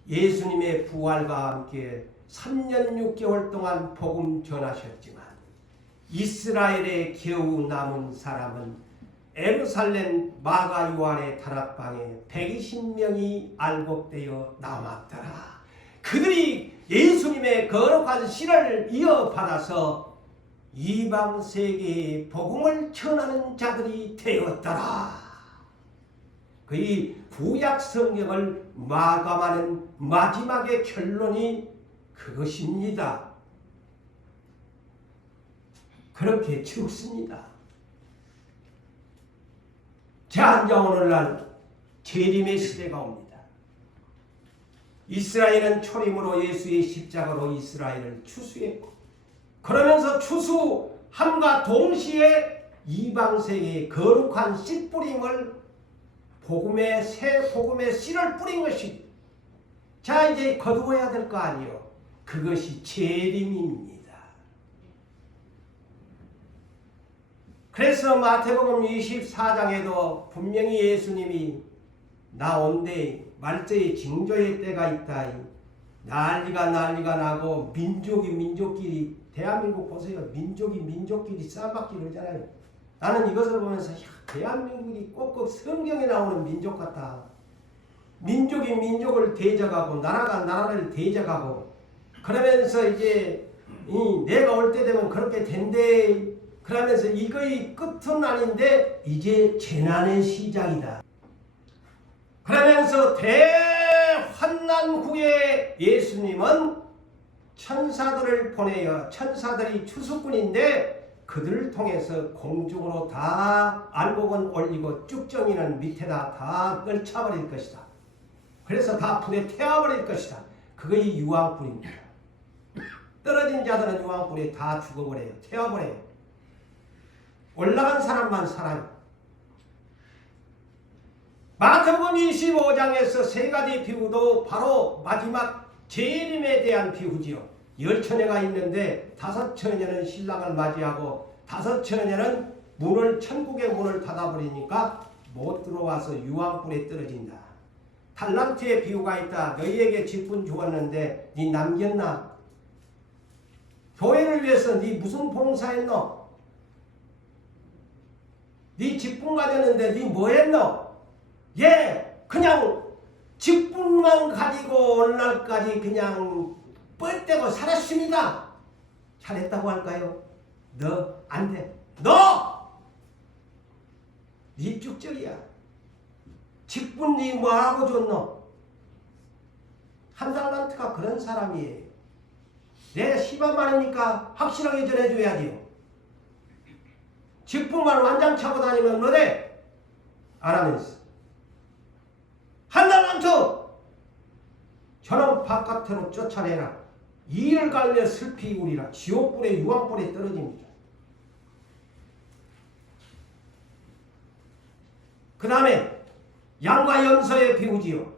예수님의 부활과 함께 3년 6개월 동안 복음 전하셨지만 이스라엘에 겨우 남은 사람은 예루살렘 마가 요한의 다락방에 120명이 알곡되어 남았더라. 그들이 예수님의 거룩한 씨를 이어받아서 이방 세계에 복음을 전하는 자들이 되었더라. 그 구약 성경을 마감하는 마지막의 결론이 그것입니다. 그렇게 죽습니다. 자, 이제 오늘날 재림의 시대가 옵니다. 이스라엘은 초림으로 예수의 십자가로 이스라엘을 추수했고 그러면서 추수함과 동시에 이방세계에 거룩한 씨 뿌림을 새 복음의 씨를 뿌린 것이 자 이제 거두어야 될 거 아니요. 그것이 재림입니다. 그래서 마태복음 24장에도 분명히 예수님이 나 온대 말세에 징조의 때가 있다. 난리가 나고 민족이 민족끼리 대한민국 보세요. 민족이 민족끼리 싸움받기 그러잖아요. 나는 이것을 보면서 대한민국이 꼭꼭 성경에 나오는 민족 같다. 민족이 민족을 대적하고 나라가 나라를 대적하고 그러면서 이제 내가 올 때 되면 그렇게 된대. 그러면서 이거의 끝은 아닌데 이제 재난의 시작이다. 그러면서 대환난 후에 예수님은 천사들을 보내어 천사들이 추수꾼인데 그들을 통해서 공중으로 다 알곡은 올리고 쭉정이는 밑에다 다 떨쳐버릴 것이다. 그래서 다 불에 태워버릴 것이다. 그것이 유황불입니다. 떨어진 자들은 유황불에 다 죽어버려요. 태워버려요. 올라간 사람만 살아요. 마태복음 25장에서 세 가지 비유도 바로 마지막 재림에 대한 비유지요. 10처녀가 있는데 5처녀는 신랑을 맞이하고 5처녀는 천국의 문을 닫아버리니까 못 들어와서 유황불에 떨어진다. 달란트의 비유가 있다. 너희에게 직분 주었는데 네 남겼나? 교회를 위해서 네 무슨 봉사했노? 네 직분 가졌는데 네 뭐했노? 그냥 직분만 가지고 오늘날까지 그냥 뻗대고 살았습니다. 잘했다고 할까요? 너 안 돼. 너! 네 쭉절이야. 직분 네 뭐하고 줬노? 한 달란트가 그런 사람이에요. 내가 10만 많으니까 확실하게 전해줘야 돼요. 직분만 완장 차고 다니면 뭐래? 안 하면서. 한 달란트 바깥으로 쫓아내라. 이를 갈며 슬피 우리라. 지옥불에 유황불에 떨어집니다. 그 다음에 양과 염소에 비우지요.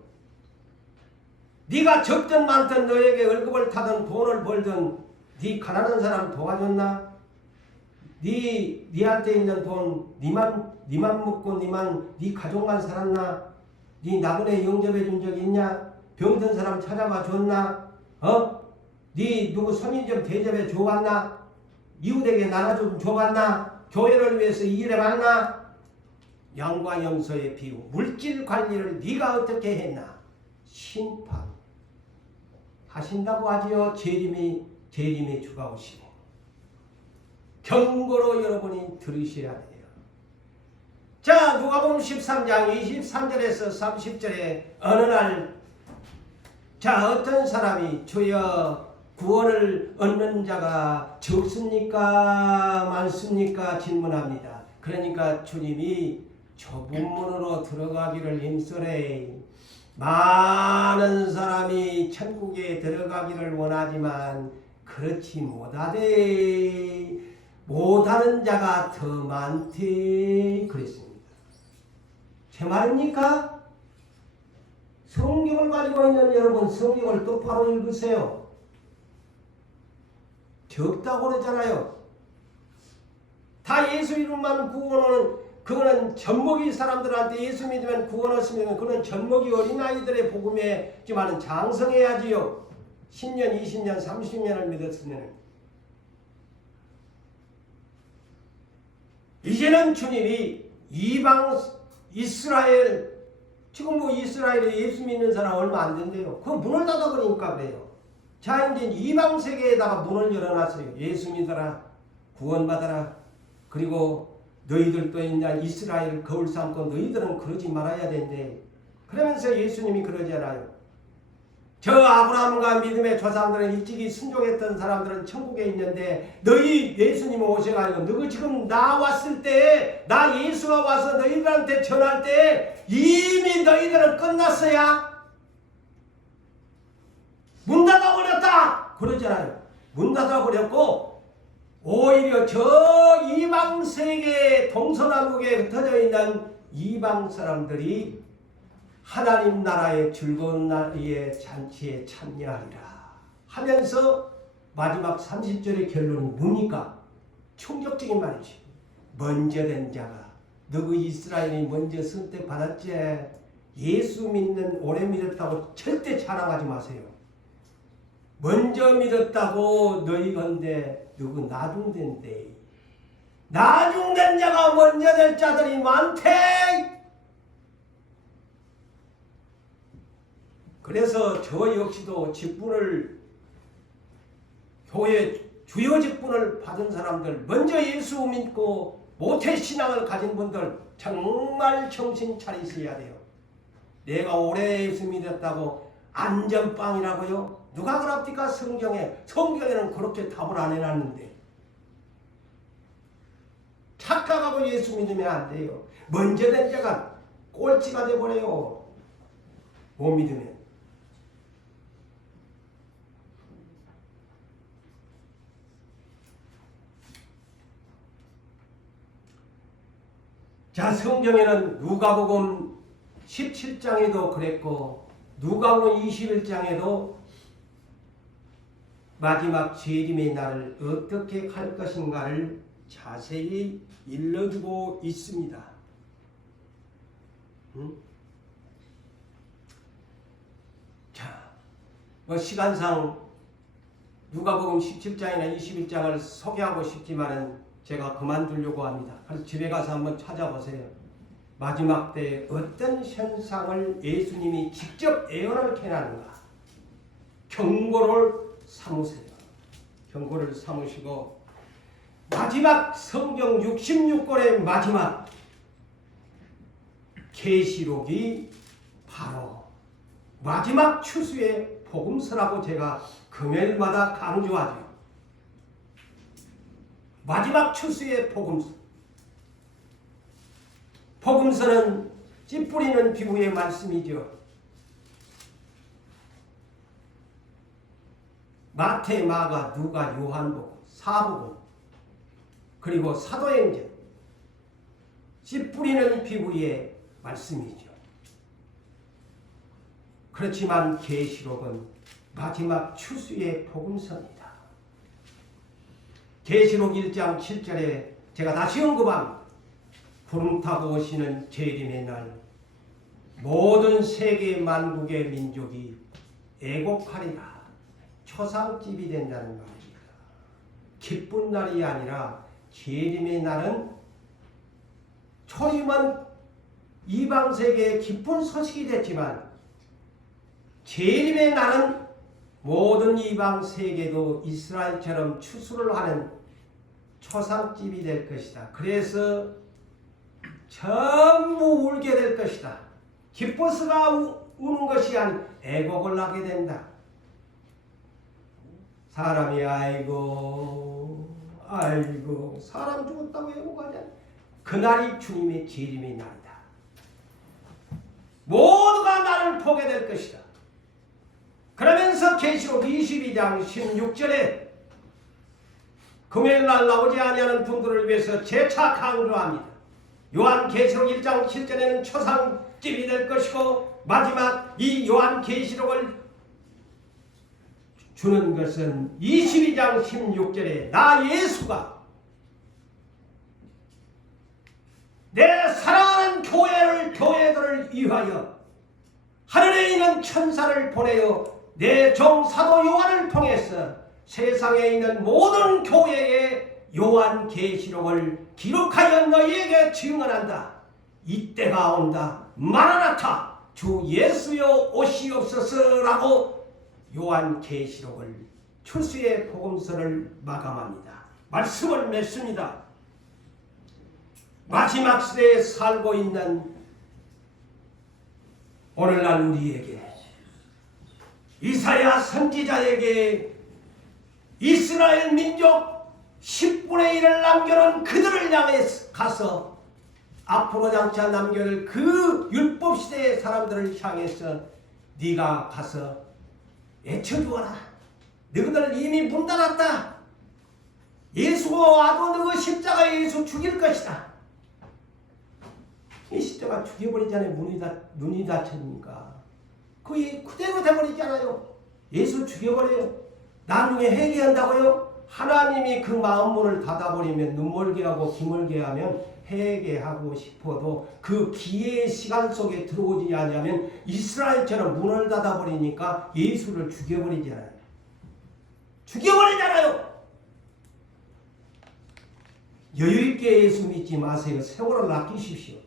네가 적든 많든 너에게 월급을 타든 돈을 벌든 네 가난한 사람 도와줬나? 네한테 있는 돈 니만 먹고 네 가족만 살았나? 네 나그네 영접해 준 적 있냐? 병든 사람 찾아봐 줬나? 네 누구 손님 좀 대접해 줘봤나? 이웃에게 나눠 좀 줘봤나? 교회를 위해서 일해봤나? 양과 염소의 비유, 물질 관리를 네가 어떻게 했나? 심판 하신다고 하지요. 재림의 주가 오시니 경고로 여러분이 들으셔야 돼요. 자, 누가복음 13장 23절에서 30절에 어느 날 어떤 사람이 주여 구원을 얻는 자가 적습니까 많습니까 질문합니다. 그러니까 주님이 좁은 문으로 들어가기를 힘쓰래. 많은 사람이 천국에 들어가기를 원하지만 그렇지 못하되 못하는 자가 더 많대 그랬습니다. 제 말입니까? 성경을 가지고 있는 여러분, 성경을 똑바로 읽으세요. 적다고 그러잖아요. 다 예수 이름만 구원하는, 그거는 젖먹이 사람들한테 예수 믿으면 구원 얻으면 그는 젖먹이 어린아이들의 복음에 지만은 장성해야지요. 10년, 20년, 30년을 믿었으면. 이제는 주님이 이방 이스라엘, 지금 이스라엘에 예수 믿는 사람 얼마 안 된대요. 그 문을 닫아버리니까 그래요. 자, 이제 이방 세계에다가 문을 열어놨어요. 예수 믿어라, 구원받아라. 그리고 너희들도 이제 이스라엘 거울 삼고 너희들은 그러지 말아야 된대. 그러면서 예수님이 그러잖아요. 저 아브라함과 믿음의 조상들은 일찍이 순종했던 사람들은 천국에 있는데 너희 예수님 오셔가지고 너희 지금 나 왔을 때, 나 예수가 와서 너희들한테 전할 때 이미 너희들은 끝났어야. 문 닫아버렸다 그러잖아요. 문 닫아버렸고 오히려 저 이방 세계 동서남북에 흩어져 있는 이방 사람들이 하나님 나라의 즐거운 날의 잔치에 참여하리라 하면서 마지막 30절의 결론이 뭡니까? 충격적인 말이지. 먼저 된 자가, 너그 이스라엘이 먼저 선택받았지. 예수 믿는 오래 믿었다고 절대 자랑하지 마세요. 먼저 믿었다고 너희 건데 누구 나중된데, 나중된 자가 먼저 될 자들이 많대. 그래서 저 역시도 직분을, 교회 주요 직분을 받은 사람들, 먼저 예수 믿고 모태신앙을 가진 분들 정말 정신 차리셔야 돼요. 내가 오래 예수 믿었다고 안전빵이라고요? 누가 그럽니까? 성경에는 그렇게 답을 안 해놨는데. 착각하고 예수 믿으면 안 돼요. 먼저 된 자가 꼴찌가 돼버려요. 못 믿으면. 자, 성경에는 누가복음 17장에도 그랬고 누가복음 21장에도 마지막 재림의 날을 어떻게 할 것인가를 자세히 일러주고 있습니다. 자, 시간상 누가복음 17장이나 21장을 소개하고 싶지만은 제가 그만두려고 합니다. 그래서 집에 가서 한번 찾아보세요. 마지막 때에 어떤 현상을 예수님이 직접 예언을 해놨는가. 경고를 삼으세요. 경고를 삼으시고 마지막 성경 66권의 마지막 계시록이 바로 마지막 추수의 복음서라고 제가 금요일마다 강조하죠. 마지막 추수의 복음서. 복음서는 씨 뿌리는 비유의 말씀이죠. 마태, 마가, 누가, 요한복음, 사복음, 그리고 사도행전, 씨 뿌리는 피부의 말씀이죠. 그렇지만 계시록은 마지막 추수의 복음서입니다. 계시록 1장 7절에 제가 다시 언급한 구름 타고 오시는 재림의 날 모든 세계 만국의 민족이 애곡하리라. 초상집이 된다는 말입니다. 기쁜 날이 아니라 재림의 날은 초림은 이방 세계의 기쁜 소식이 됐지만 재림의 날은 모든 이방 세계도 이스라엘처럼 추수를 하는 초상집이 될 것이다. 그래서 전부 울게 될 것이다. 기뻐서가 우는 것이 아닌 애곡을 하게 된다. 사람이 아이고 사람 죽었다고 애곡하냐. 그날이 주님의 재림의 날이다. 모두가 나를 보게 될 것이다. 그러면서 계시록 22장 16절에 금요일날 나오지 아니하는 분들을 위해서 재차 강조합니다. 요한 계시록 1장 7절에는 초상집이 될 것이고 마지막 이 요한 계시록을 주는 것은 22장 16절에 나 예수가 내 사랑하는 교회들을 위하여 하늘에 있는 천사를 보내어 내 종 사도 요한을 통해서 세상에 있는 모든 교회의 요한 계시록을 기록하여 너희에게 증언한다. 이때가 온다. 마라나타 주 예수여 오시옵소서라고 요한 계시록을 출수의 복음서를 마감합니다. 말씀을 맺습니다. 마지막 시대에 살고 있는 오늘날 우리에게 이사야 선지자에게 이스라엘 민족 10분의 1을 남겨놓은 그들을 향해 가서 앞으로 장차 남겨놓을 그 율법시대의 사람들을 향해서 네가 가서 외쳐주어라. 너희들 이미 문 닫았다. 예수가 와도 너희 십자가에 예수 죽일 것이다. 이 십자가 죽여버리잖아요. 눈이 닫힙니까? 그대로 돼버리잖아요. 예수 죽여버려요. 나중에 회개한다고요? 하나님이 그 마음 문을 닫아버리면 눈멀게 하고 기멀게 하면 회개하고 싶어도 그 기회의 시간 속에 들어오지 않으면 이스라엘처럼 문을 닫아버리니까 예수를 죽여버리잖아요. 죽여버리잖아요. 여유있게 예수 믿지 마세요. 세월을 아끼십시오.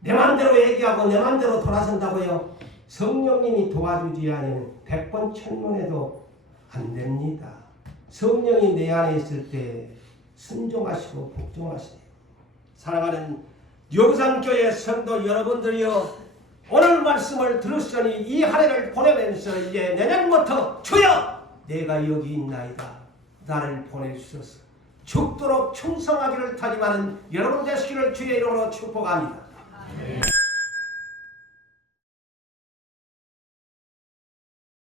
내 맘대로 얘기하고 내 맘대로 돌아선다고요? 성령님이 도와주지 않으면 100번 천문해도 안 됩니다. 성령이 내 안에 있을 때 순종하시고 복종하시네요. 사랑하는 영산교회 성도 여러분들이여, 오늘 말씀을 들으시니 이 한 해를 보내면서 이제 내년부터 주여 내가 여기 있나이다. 나를 보내주소서. 죽도록 충성하기를 다짐하는 여러분 되시기를 주의 이름으로 축복합니다.